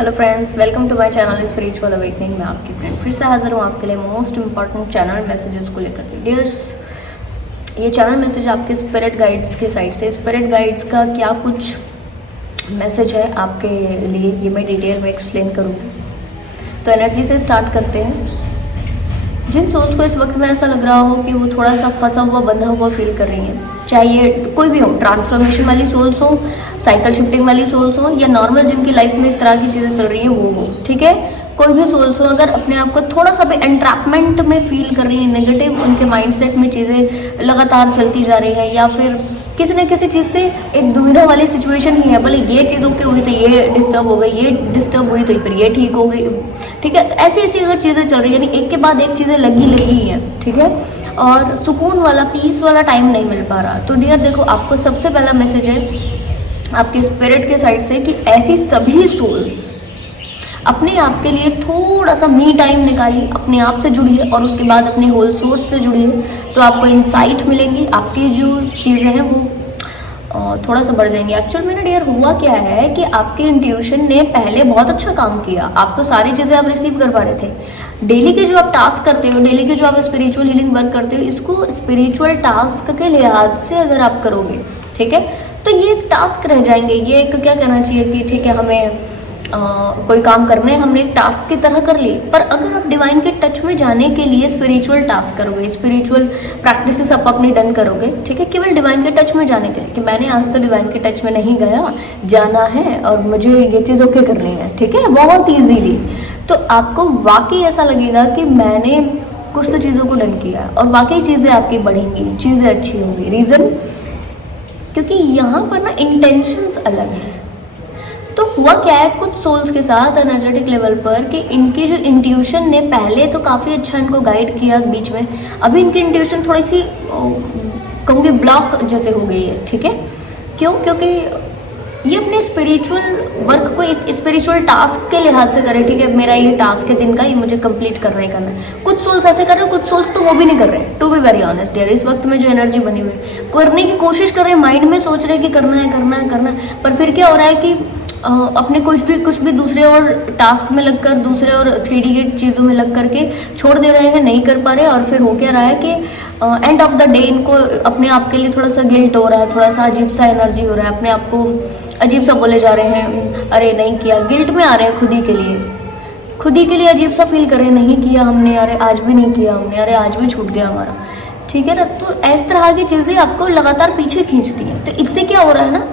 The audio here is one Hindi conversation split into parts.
Hello friends, welcome to my channel spiritual awakening. मैं आपकी फ्रेंड फिर से हाजिर हूँ आपके लिए मोस्ट इंपॉर्टेंट चैनल मैसेजेस को लेकर के। डियर्स, ये चैनल मैसेज आपके स्पिरिट गाइड्स के साइड से, स्पिरिट गाइड्स का क्या कुछ मैसेज है आपके लिए, ये मैं डिटेल में एक्सप्लेन करूँगी। तो एनर्जी से स्टार्ट करते हैं। जिन सोल्स को इस वक्त में ऐसा लग रहा हो कि वो थोड़ा सा फंसा हुआ बंधा हुआ फील कर रही हैं, चाहे ये कोई भी हो, ट्रांसफॉर्मेशन वाली सोल्स हो, साइकिल शिफ्टिंग वाली सोल्स हो, या नॉर्मल जिनकी लाइफ में इस तरह की चीज़ें चल रही हैं वो हो, ठीक है, कोई भी सोल्स हो, अगर अपने आप को थोड़ा सा भी एंट्रैपमेंट में फील कर रही है, नेगेटिव उनके माइंडसेट में चीज़ें लगातार चलती जा रही है, या फिर किसी न किसी चीज़ से एक दुविधा वाली सिचुएशन ही है, भले ये चीज़ ओके हुई तो ये डिस्टर्ब हो गई, ये डिस्टर्ब हुई तो फिर ये ठीक हो गई, ठीक है। तो ऐसी ऐसी अगर चीज़ें चल रही है, यानी एक के बाद एक चीज़ें लगी ही हैं, ठीक है, और सुकून वाला, पीस वाला टाइम नहीं मिल पा रहा। तो डियर देखो, आपको सबसे पहला मैसेज है आपके स्पिरिट के साइड से कि ऐसी सभी सोल्स अपने आप के लिए थोड़ा सा मी टाइम निकालिए, अपने आप से जुड़िए और उसके बाद अपने होल सोर्स से जुड़िए, तो आपको इंसाइट मिलेंगी, आपकी जो चीज़ें हैं वो थोड़ा सा बढ़ जाएंगी। एक्चुअल में ना डियर, हुआ क्या है कि आपके इंट्यूशन ने पहले बहुत अच्छा काम किया, आपको सारी चीज़ें आप रिसीव कर पा रहे थे। डेली के जो आप टास्क करते हो, डेली के जो आप स्पिरिचुअल हीलिंग वर्क करते हो, इसको स्पिरिचुअल टास्क के लिहाज से अगर आप करोगे, ठीक है, तो ये एक टास्क रह जाएंगे, ये एक क्या कहना चाहिए कि ठीक है, हमें कोई काम करने हमने एक टास्क की तरह कर ली। पर अगर आप डिवाइन के टच में जाने के लिए स्पिरिचुअल टास्क करोगे, स्पिरिचुअल प्रैक्टिसेस आप अपनी डन करोगे, ठीक है, केवल डिवाइन के टच में जाने के लिए कि मैंने आज तो डिवाइन के टच में नहीं गया, जाना है और मुझे ये चीज़ ओके करनी है, ठीक है, बहुत ईजीली, तो आपको वाकई ऐसा लगेगा कि मैंने कुछ तो चीज़ों को डन किया और वाकई चीज़ें आपकी बढ़ेंगी, चीज़ें अच्छी होंगी। रीज़न, क्योंकि यहाँ पर ना इंटेंशंस अलग हैं। तो हुआ क्या है कुछ सोल्स के साथ एनर्जेटिक लेवल पर कि इनकी जो इंट्यूशन ने पहले तो काफ़ी अच्छा इनको गाइड किया बीच में, अभी इनकी इंट्यूशन थोड़ी सी कहूँगी ब्लॉक जैसे हो गई है, ठीक है। क्यों? क्योंकि ये अपने स्पिरिचुअल वर्क को एक स्पिरिचुअल टास्क के लिहाज से करे, ठीक है, मेरा ये टास्क है दिन का, ये मुझे कंप्लीट करना ही करना है। कुछ सोल्स ऐसे कर रहे हैं, कुछ सोल्स तो वो भी नहीं कर रहे हैं। टू बी वेरी ऑनेस्ट यार, इस वक्त में जो एनर्जी बनी हुई है, करने की कोशिश कर रहे हैं, माइंड में सोच रहे हैं कि करना है करना है करना है, पर फिर क्या हो रहा है कि अपने कुछ भी दूसरे और टास्क में लगकर, दूसरे और 3D की चीज़ों में लग करके छोड़ दे रहे हैं, नहीं कर पा रहे, और फिर हो क्या रहा है कि एंड ऑफ द डे इनको अपने आप के लिए थोड़ा सा गिल्ट हो रहा है, थोड़ा सा अजीब सा एनर्जी हो रहा है, अपने आप को अजीब सा बोले जा रहे हैं, अरे नहीं किया, गिल्ट में आ रहे हैं खुद ही के लिए अजीब सा फील कर रहे हैं, नहीं किया हमने, अरे आज भी नहीं किया हमने, अरे आज भी छूट गया हमारा, ठीक है ना। तो इस तरह की चीज़ें आपको लगातार पीछे खींचती हैं। तो इससे क्या हो रहा है ना,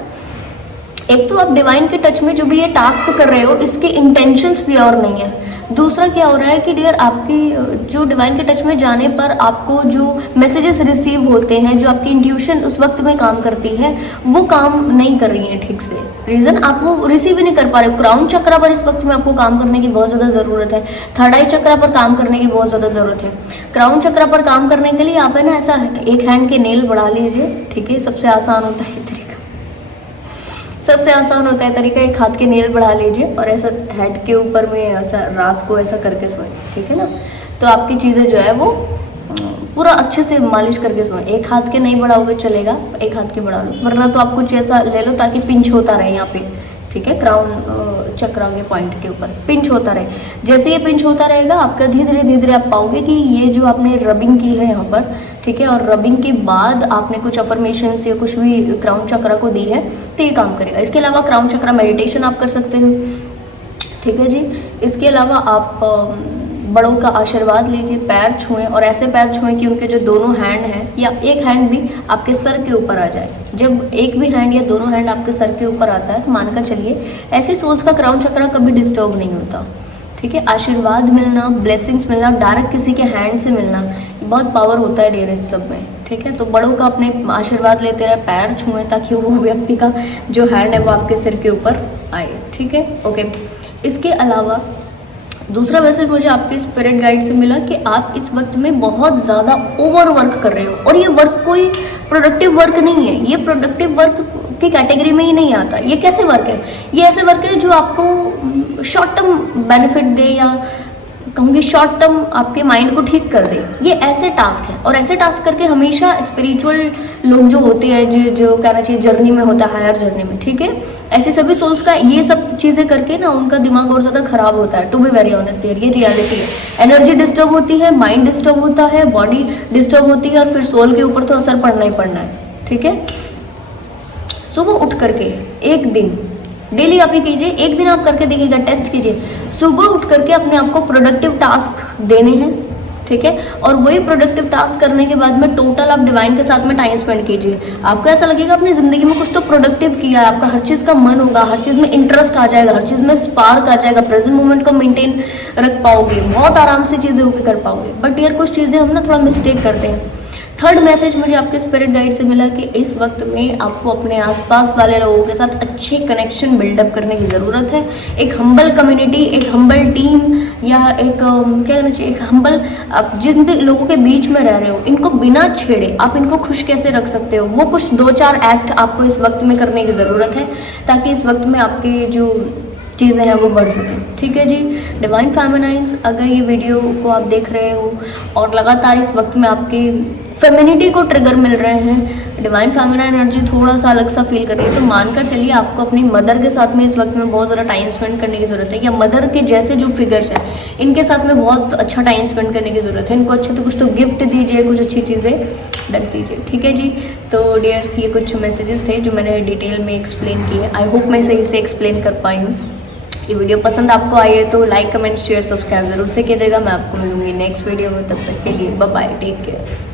एक तो आप डिवाइन के टच में जो भी ये टास्क कर रहे हो, इसके इंटेंशंस भी और नहीं है। दूसरा क्या हो रहा है कि डियर, आपकी जो डिवाइन के टच में जाने पर आपको जो मैसेजेस रिसीव होते हैं, जो आपकी इंट्यूशन उस वक्त में काम करती है, वो काम नहीं कर रही है ठीक से। रीज़न, आप वो रिसीव ही नहीं कर पा रहे हो। क्राउन चक्रा पर इस वक्त में आपको काम करने की बहुत ज़्यादा ज़रूरत है, थर्ड आई चक्रा पर काम करने की बहुत ज़्यादा ज़रूरत है। क्राउन चक्रा पर काम करने के लिए आप है ना, ऐसा एक हैंड के नेल बढ़ा लीजिए, ठीक है, सबसे आसान होता है तरीका, सबसे आसान होता है तरीका, एक हाथ के नेल बढ़ा लीजिए और ऐसा हेड के ऊपर में ऐसा रात को ऐसा करके सोएं, ठीक है ना। तो आपकी चीज़ें जो है वो पूरा अच्छे से मालिश करके सोएं। एक हाथ के नहीं बढ़ाओगे चलेगा, एक हाथ के बढ़ा लो, वरना तो आप कुछ ऐसा ले लो ताकि पिंच होता रहे यहाँ पे, ठीक है, क्राउन चक्रा के पॉइंट के ऊपर पिंच होता रहे। जैसे ये पिंच होता रहेगा, आपका धीरे धीरे आप पाओगे कि ये जो आपने रबिंग की है यहाँ पर, ठीक है, और रबिंग के बाद आपने कुछ अफर्मेशंस या कुछ भी क्राउन चक्रा को दी है, तो ये काम करेगा। इसके अलावा क्राउन चक्रा मेडिटेशन आप कर सकते हो, ठीक है जी। इसके अलावा आप बड़ों का आशीर्वाद लीजिए, पैर छुएं, और ऐसे पैर छुएं कि उनके जो दोनों हैंड हैं या एक हैंड भी आपके सर के ऊपर आ जाए। जब एक भी हैंड या दोनों हैंड आपके सर के ऊपर आता है, तो मानकर चलिए ऐसी सोल्स का क्राउन चक्रा कभी डिस्टर्ब नहीं होता, ठीक है। आशीर्वाद मिलना, ब्लेसिंग्स मिलना, डायरेक्ट किसी के हैंड से मिलना, बहुत पावर होता है डेयर इस सब में, ठीक है। तो बड़ों का अपने आशीर्वाद लेते रहे, पैर छुएं ताकि वो व्यक्ति का जो हैंड है वो आपके सिर के ऊपर आए, ठीक है, ओके। इसके अलावा दूसरा मैसेज मुझे आपके स्पिरिट गाइड से मिला कि आप इस वक्त में बहुत ज़्यादा ओवर वर्क कर रहे हो, और ये वर्क कोई प्रोडक्टिव वर्क नहीं है, ये प्रोडक्टिव वर्क की कैटेगरी में ही नहीं आता। ये कैसे वर्क है? ये ऐसे वर्क है जो आपको शॉर्ट टर्म बेनिफिट दे, या कहूँगी शॉर्ट टर्म आपके माइंड को ठीक कर दे। ये ऐसे टास्क हैं, और ऐसे टास्क करके हमेशा स्पिरिचुअल लोग जो होते हैं, जो कहना चाहिए जर्नी में होता है, हायर जर्नी में, ठीक है, ऐसे सभी सोल्स का ये सब चीज़ें करके ना उनका दिमाग और ज़्यादा खराब होता है, टू बी वेरी ऑनेस्ट यार, ये रियलिटी है। एनर्जी डिस्टर्ब होती है, माइंड डिस्टर्ब होता है, बॉडी डिस्टर्ब होती है और फिर सोल के ऊपर तो असर पड़ना ही पड़ना है, ठीक है। सुबह उठ करके एक दिन डेली आप ये कीजिए, एक दिन आप करके देखिएगा, टेस्ट कीजिए। सुबह उठ करके अपने आप को प्रोडक्टिव टास्क देने हैं, ठीक है, और वही प्रोडक्टिव टास्क करने के बाद में टोटल आप डिवाइन के साथ में टाइम स्पेंड कीजिए। आपको ऐसा लगेगा अपनी ज़िंदगी में कुछ तो प्रोडक्टिव किया है, आपका हर चीज़ का मन होगा, हर चीज़ में इंटरेस्ट आ जाएगा, हर चीज़ में स्पार्क आ जाएगा, प्रेजेंट मोमेंट को मेंटेन रख पाओगे, बहुत आराम से चीज़ें होकर कर पाओगे। बट यार कुछ चीज़ें हम ना थोड़ा मिस्टेक करते हैं। थर्ड मैसेज मुझे आपके स्पिरिट गाइड से मिला कि इस वक्त में आपको अपने आसपास वाले लोगों के साथ अच्छे कनेक्शन बिल्डअप करने की ज़रूरत है। एक हम्बल कम्युनिटी, एक हम्बल टीम, या एक क्या कहना चाहिए, एक हम्बल, आप जिन भी लोगों के बीच में रह रहे हो, इनको बिना छेड़े आप इनको खुश कैसे रख सकते हो, वो कुछ 2-4 एक्ट आपको इस वक्त में करने की ज़रूरत है, ताकि इस वक्त में आपकी जो चीज़ें हैं वो बढ़ सकें, ठीक है जी। डिवाइन फेमिनाइंस, अगर ये वीडियो को आप देख रहे हो और लगातार इस वक्त में आपकी फेमिनिटी को ट्रिगर मिल रहे हैं, डिवाइन फेमिनाइन एनर्जी थोड़ा सा अलग सा फील कर रही है, तो मानकर चलिए आपको अपनी मदर के साथ में इस वक्त में बहुत ज़्यादा टाइम स्पेंड करने की ज़रूरत है, या मदर के जैसे जो फिगर्स हैं इनके साथ में बहुत अच्छा टाइम स्पेंड करने की ज़रूरत है। इनको अच्छे तो कुछ तो गिफ्ट दीजिए, कुछ अच्छी चीज़ें रख दीजिए, ठीक है जी। तो डियर्स, ये कुछ मैसेजेस थे जो मैंने डिटेल में एक्सप्लेन किए। आई होप मैं सही से एक्सप्लेन कर पाई हूँ। ये वीडियो पसंद आपको आई है तो लाइक, कमेंट, शेयर, सब्सक्राइब जरूर से कीजिएगा। मैं आपको मिलूंगी नेक्स्ट वीडियो में, तब तक के लिए बाय बाय, टेक केयर।